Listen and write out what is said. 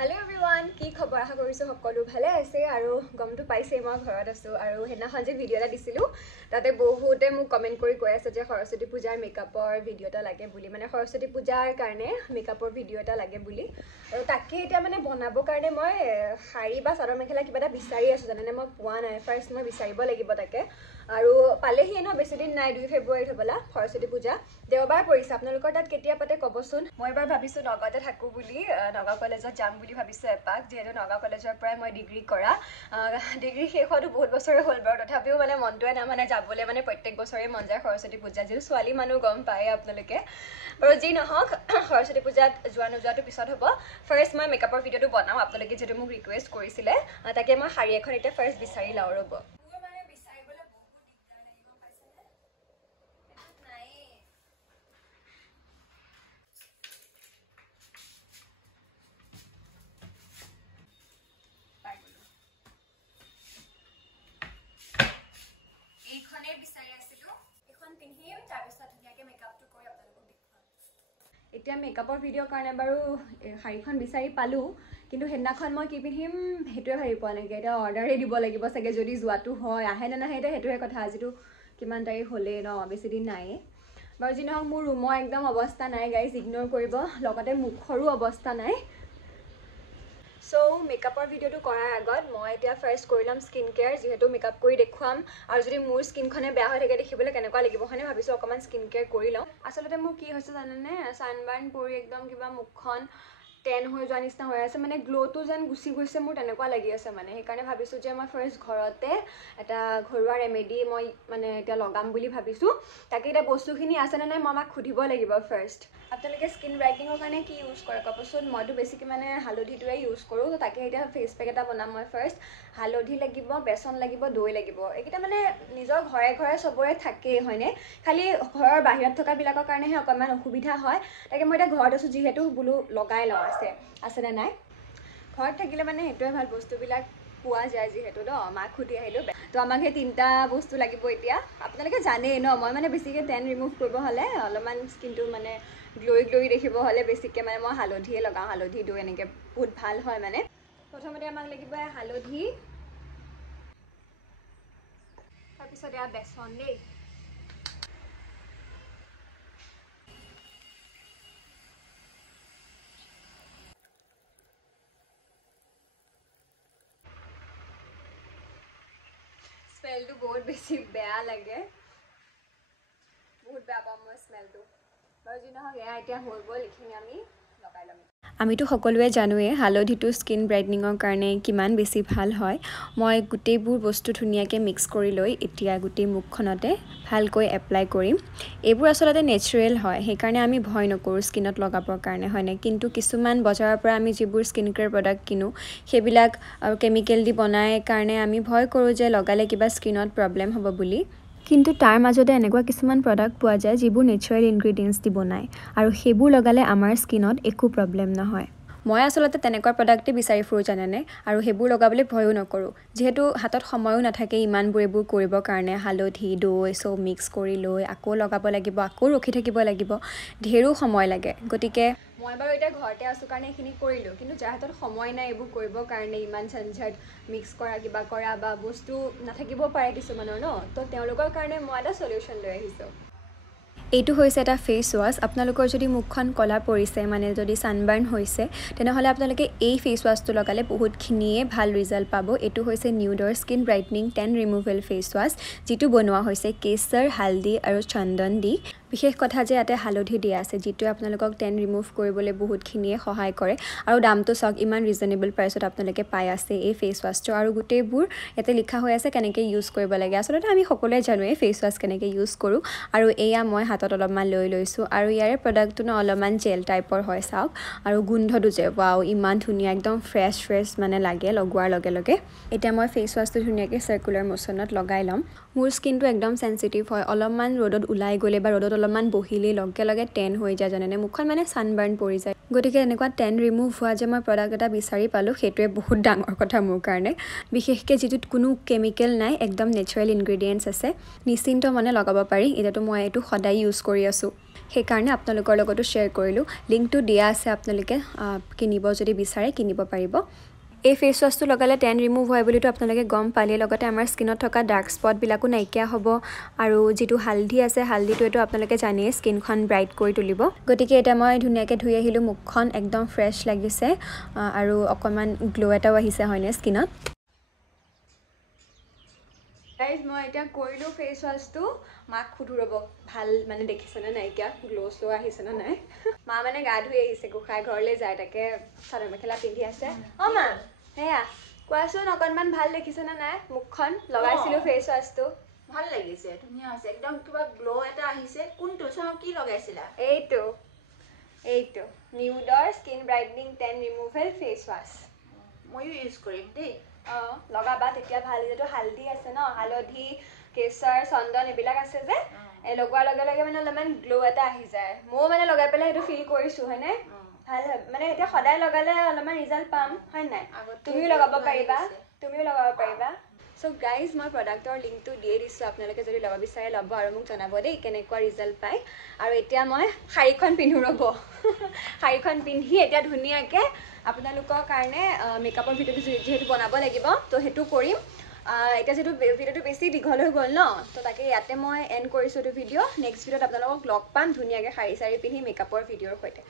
Hello everyone, কি খবৰ আশা কৰিছো সকলো ভালে আছে আৰু গমটো পাইছে মই ঘৰত আছো আৰু হেনাখন যে ভিডিও এটা দিছিলো তাতে বহুতে মোক কমেন্ট কৰি কৈ আছে যে সৰস্বতী পূজাৰ মেকআপৰ ভিডিও এটা লাগে বুলি মানে সৰস্বতী পূজাৰ কাৰণে মেকআপৰ ভিডিও এটা লাগে বুলি আৰু তাকে এতিয়া মানে বনাবৰ কাৰণে মই শাৰী বা চাদৰ মেখেলা কিবা এটা বিচাৰি আছো জানেনে মই পোৱা নাই ফাৰ্স্ট মই বিচাৰিব লাগিব তাকে আৰু পালেহি ন বেছি দিন নাই 2 ফেব্ৰুৱাৰীত হ'বলা সৰস্বতী পূজা দেওবাৰ পৰিছে আপোনালোকৰ তাত কেতিয়া পাতে কবচোন মই এবাৰ ভাবিছো নগাঁৱতে থাকো বুলি নগাঁও কলেজত যাম বুলি ভাবিছো এপাক যেহেতু নগাঁও কলেজৰ পৰাই মই ডিগ্ৰী কৰা ডিগ্ৰী শেষ হোৱাটো বহুত বছৰে হ'ল বাৰু তথাপিও মানে মনটোৱে না মানে যাবলৈ মানে প্ৰত্যেক বছৰে মন যায় সৰস্বতী পূজা যিটো ছোৱালী মানুহ গম পায় আপোনালোকে আৰু যি নহওক সৰস্বতী পূজাত যোৱা নোযোৱাটো পিছত হ'ব ফাৰ্ষ্ট মই মেকআপৰ ভিডিঅ'টো বনাওঁ আপোনালোকে যেটো মোক ৰিকুৱেষ্ট কৰিছিলে তাকে মই শাৰী এখন এতিয়া ফাৰ্ষ্ট বিচাৰি লওঁ ৰ'ব এতিয়া মেকআপৰ ভিডিঅ'ৰ কাৰণে বাৰু শাৰীখন বিচাৰি পালোঁ কিন্তু হেদিনাখন মই কি পিন্ধিম সেইটোৱে ভাবি পোৱা নাই এতিয়া অৰ্ডাৰে দিব লাগিব চাগে যদি যোৱাটো হয় আহে নে নাহে এতিয়া সেইটোহে কথা আজিতো কিমান তাৰিখ হ'লেই ন বেছি দিন নাই বাৰু যি নহওক মোৰ ৰুমৰ একদম অৱস্থা নাই গাইজ ইগন'ৰ কৰিব লগতে মুখৰো অৱস্থা নাই সো মেকআপৰ ভিডিঅ'টো কৰাৰ আগত মই এতিয়া ফাৰ্ষ্ট কৰি ল'ম স্কিন কেয়াৰ যিহেতু মেকআপ কৰি দেখুৱাম আৰু যদি মোৰ স্কিনখনে বেয়া হৈ থাকে দেখিবলৈ কেনেকুৱা লাগিব হয়নে ভাবিছোঁ অকণমান স্কিন কেয়াৰ কৰি লওঁ আচলতে মোৰ কি হৈছে জানেনে ছানবাৰ্ণ পৰি একদম কিবা মুখখন টেন হৈ যোৱা নিচিনা হৈ আছে মানে গ্ল'টো যেন গুচি গৈছে মোৰ তেনেকুৱা লাগি আছে মানে সেইকাৰণে ভাবিছোঁ যে মই ফাৰ্ষ্ট ঘৰতে এটা ঘৰুৱা ৰেমেডি মই মানে এতিয়া লগাম বুলি ভাবিছোঁ তাকে এতিয়া বস্তুখিনি আছেনে নাই মই আমাক সুধিব লাগিব ফাৰ্ষ্ট আপোনালোকে স্কিন ব্ৰাইটনিঙৰ কাৰণে কি ইউজ কৰে ক'বচোন মইতো বেছিকৈ মানে হালধিটোৱে ইউজ কৰোঁ তাকে এতিয়া ফেচ পেক এটা বনাম মই ফাৰ্ষ্ট হালধি লাগিব বেচন লাগিব দৈ লাগিব এইকেইটা মানে নিজৰ ঘৰে ঘৰে চবৰে থাকেই হয়নে খালি ঘৰৰ বাহিৰত থকাবিলাকৰ কাৰণেহে অকণমান অসুবিধা হয় তাকে মই এতিয়া ঘৰত আছোঁ যিহেতু বোলো লগাই লওঁ আছেনে নাই ঘৰত থাকিলে মানে সেইটোৱে ভাল বস্তুবিলাক পোৱা যায় যিহেতু ন মাক সুধি আহিলোঁ তো আমাক সেই 3টা বস্তু লাগিব এতিয়া আপোনালোকে জানেই ন মই মানে বেছিকৈ টেন ৰিমুভ কৰিব হ'লে অলপমান স্কিনটো মানে গ্ল'ই দেখিব হ'লে বেছিকৈ মানে মই হালধিয়ে লগাওঁ হালধি দৈ এনেকৈ বহুত ভাল হয় মানে প্ৰথমতে আমাক লাগিব হালধি তাৰপিছত এয়া বেচন দেই স্মেলটো বহুত বেছি বেয়া লাগে বহুত বেয়া পাওঁ মই স্মেলটো বাৰু যি নহওক এয়া এতিয়া হৈ গ'ল এইখিনি আমি লগাই ল'ম আমিতো সকলোৱে জানোৱেই হালধিটো স্কিন ব্ৰাইটনিঙৰ কাৰণে কিমান বেছি ভাল হয় মই গোটেইবোৰ বস্তু ধুনীয়াকৈ মিক্স কৰি লৈ এতিয়া গোটেই মুখখনতে ভালকৈ এপ্লাই কৰিম এইবোৰ আচলতে নেচাৰেল হয় সেইকাৰণে আমি ভয় নকৰোঁ স্কিনত লগাবৰ কাৰণে হয়নে কিন্তু কিছুমান বজাৰৰ পৰা আমি যিবোৰ স্কিন কেয়াৰ প্ৰডাক্ট কিনো সেইবিলাক কেমিকেল দি বনাই কাৰণে আমি ভয় কৰোঁ যে লগালে কিবা স্কিনত প্ৰব্লেম হ'ব বুলি কিন্তু তাৰ মাজতে এনেকুৱা কিছুমান প্ৰডাক্ট পোৱা যায় যিবোৰ নেচাৰেল ইনগ্ৰেডিয়েণ্টছ দি বনায় আৰু সেইবোৰ লগালে আমাৰ স্কিনত একো প্ৰব্লেম নহয় মই আচলতে তেনেকুৱা প্ৰডাক্টে বিচাৰি ফুৰোঁ জানেনে আৰু সেইবোৰ লগাবলৈ ভয়ো নকৰোঁ যিহেতু হাতত সময়ো নাথাকে ইমানবোৰ এইবোৰ কৰিবৰ কাৰণে হালধি দৈ চব মিক্স কৰি লৈ আকৌ লগাব লাগিব আকৌ ৰখি থাকিব লাগিব ঢেৰো সময় লাগে গতিকে মই বাৰু এতিয়া ঘৰতে আছোঁ কাৰণে এইখিনি কৰিলোঁ কিন্তু যাৰ হাতত সময় নাই এইবোৰ কৰিবৰ কাৰণে ইমান ঝঞ্ঝট মিক্স কৰা কিবা কৰা বা বস্তু নাথাকিব পাৰে কিছুমানৰ ন তো তেওঁলোকৰ কাৰণে মই এটা সলিউশ্যন লৈ আহিছোঁ এইটো হৈছে এটা ফেচ ৱাছ আপোনালোকৰ যদি মুখখন কলা পৰিছে মানে যদি ছানবাৰ্ণ হৈছে তেনেহ'লে আপোনালোকে এই ফেচ ৱাছটো লগালে বহুতখিনিয়ে ভাল ৰিজাল্ট পাব এইটো হৈছে নিউডৰ skin brightening tan removal face wash যিটো বনোৱা হৈছে কেশৰ হালধি আৰু চন্দন দি বিশেষ কথা যে ইয়াতে হালধি দিয়া আছে যিটোৱে আপোনালোকক টেন ৰিমুভ কৰিবলৈ বহুতখিনিয়ে সহায় কৰে আৰু দামটো চাওক ইমান ৰিজনেবল প্ৰাইচত আপোনালোকে পাই আছে এই ফেচ ৱাছটো আৰু গোটেইবোৰ ইয়াতে লিখা হৈ আছে কেনেকৈ ইউজ কৰিব লাগে আচলতে আমি সকলোৱে জানোৱেই ফেচ ৱাছ কেনেকৈ ইউজ কৰোঁ আৰু এয়া মই হাতত অলপমান লৈ লৈছোঁ আৰু ইয়াৰে প্ৰডাক্টটো ন অলপমান জেল টাইপৰ হয় চাওক আৰু গোন্ধটো যে ৱাও ইমান ধুনীয়া একদম ফ্ৰেছ মানে লাগে লগোৱাৰ লগে লগে এতিয়া মই ফেচ ৱাছটো ধুনীয়াকৈ চাৰ্কুলাৰ মোশ্যনত লগাই ল'ম মোৰ স্কিনটো একদম সেনচিটিভ হয় অলপমান ৰ'দত ওলাই গ'লে বা ৰ'দত অলপমান বহিলেই লগে লগে টেন হৈ যায় জানেনে মুখখন মানে ছানবাৰ্ণ পৰি যায় গতিকে এনেকুৱা টেন ৰিমুভ হোৱা যে মই প্ৰডাক্ট এটা বিচাৰি পালোঁ সেইটোৱে বহুত ডাঙৰ কথা মোৰ কাৰণে বিশেষকৈ যিটোত কোনো কেমিকেল নাই একদম নেচাৰেল ইনগ্ৰেডিয়েণ্টছ আছে নিশ্চিন্ত মানে লগাব পাৰি এতিয়াতো মই এইটো সদায় ইউজ কৰি আছোঁ সেইকাৰণে আপোনালোকৰ লগতো শ্বেয়াৰ কৰিলোঁ লিংকটো দিয়া আছে আপোনালোকে কিনিব যদি বিচাৰে কিনিব পাৰিব এই ফেচ ৱাছটো লগালে টেন ৰিমুভ হয় বুলিতো আপোনালোকে গম পালে লগতে আমাৰ স্কিনত থকা ডাৰ্ক স্পটবিলাকো নাইকিয়া হ'ব আৰু যিটো হালধি আছে হালধিটোৱেতো আপোনালোকে জানেই স্কিনখন ব্ৰাইট কৰি তুলিব গতিকে এটা মই ধুনীয়াকৈ ধুই আহিলোঁ মুখখন একদম ফ্ৰেছ লাগিছে আৰু অকণমান গ্লো এটাও আহিছে হয়নে স্কিনত গাইজ মই এতিয়া কৰিলোঁ ফেচ ৱাছটো মাক সুধো ৰ'ব ভাল মানে দেখিছেনে নাইকিয়া গ্ল' শ্ল' আহিছেনে নাই মা মানে গা ধুই আহিছে গোসাঁই ঘৰলৈ যায় তাকে চাদৰ মেখেলা পিন্ধি আছে অঁ মা সেয়া কোৱাচোন অকণমান ভাল দেখিছেনে নাই মুখখন লগাইছিলোঁ ফেচ ৱাছটো ভাল লাগিছে ধুনীয়া আছে একদম কিবা গ্লো এটা আহিছে কোনটো চাও কি লগাইছিলা এইটো নিউডৰ skin brightening tan removal face wash ময়ো ইউজ কৰিম দেই অঁ লগাবা তেতিয়া ভাল যিহেতু হালধি আছে ন হালধি কেশৰ চন্দন এইবিলাক আছে যে লগোৱাৰ লগে লগে মানে অলপমান গ্ল' এটা আহি যায় ময়ো মানে লগাই পেলাই সেইটো ফিল কৰিছোঁ হয়নে ভাল হয় মানে এতিয়া সদায় লগালে অলপমান ৰিজাল্ট পাম হয় নাই তুমিও লগাব পাৰিবা চ' গাইজ মই প্ৰডাক্টৰ লিংকটো দিয়ে দিছোঁ আপোনালোকে যদি ল'ব বিচাৰে ল'ব আৰু মোক জনাব দেই কেনেকুৱা ৰিজাল্ট পায় আৰু এতিয়া মই শাড়ীখন পিন্ধো ৰ'ব শাড়ীখন পিন্ধি এতিয়া ধুনীয়াকৈ আপোনালোকৰ কাৰণে মেকআপৰ ভিডিঅ'টো যিহেতু বনাব লাগিব তো সেইটো কৰিম এতিয়া যিহেতু ভিডিঅ'টো বেছি দীঘল হৈ গ'ল ন তো তাকে ইয়াতে মই এণ্ড কৰিছোঁ এইটো ভিডিঅ' নেক্সট ভিডিঅ'ত আপোনালোকক লগ পাম ধুনীয়াকৈ শাড়ী চাড়ী পিন্ধি মেকআপৰ ভিডিঅ'ৰ সৈতে